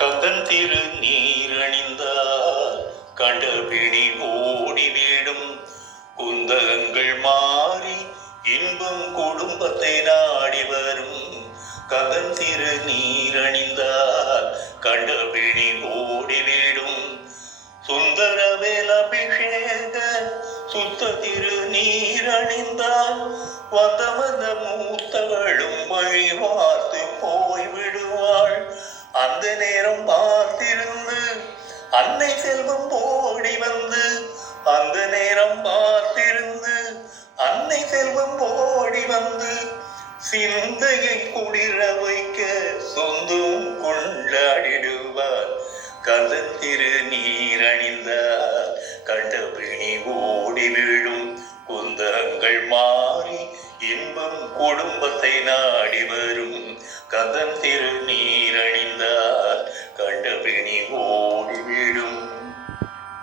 கந்தன் திரு நீரணிந்தால் கண்டபிடி ஓடிவிடும் குந்தகங்கள் மாறி இன்பம் குடும்பத்தை நாடி வரும். கந்தன் திரு நீரணிந்தால் கண்டபிடி ஓடிவிடும் சுந்தரவேல் அபிஷேக சுத்த திரு நீரணிந்தால் வந்த மூத்தவளும் வழி பார்த்து போய்விடுவாள். அந்த நேரம் பார்த்திருந்து அன்னை செல்வம் ஓடி வந்து, அந்த நேரம் பார்த்திருந்து அன்னை செல்வம் ஓடி வந்து சிந்தையை குளிர வைக்க சொந்தம் கொண்டாடிடுவார். கந்தன் திரு நீரணிந்தால் கண்டபிணி ஓடி விடும் குந்தகங்கள் மாறி இன்பம் குடும்பத்தை நாடி வரும். கந்தன் திரு நீரணிந்தால் கண்டபிணி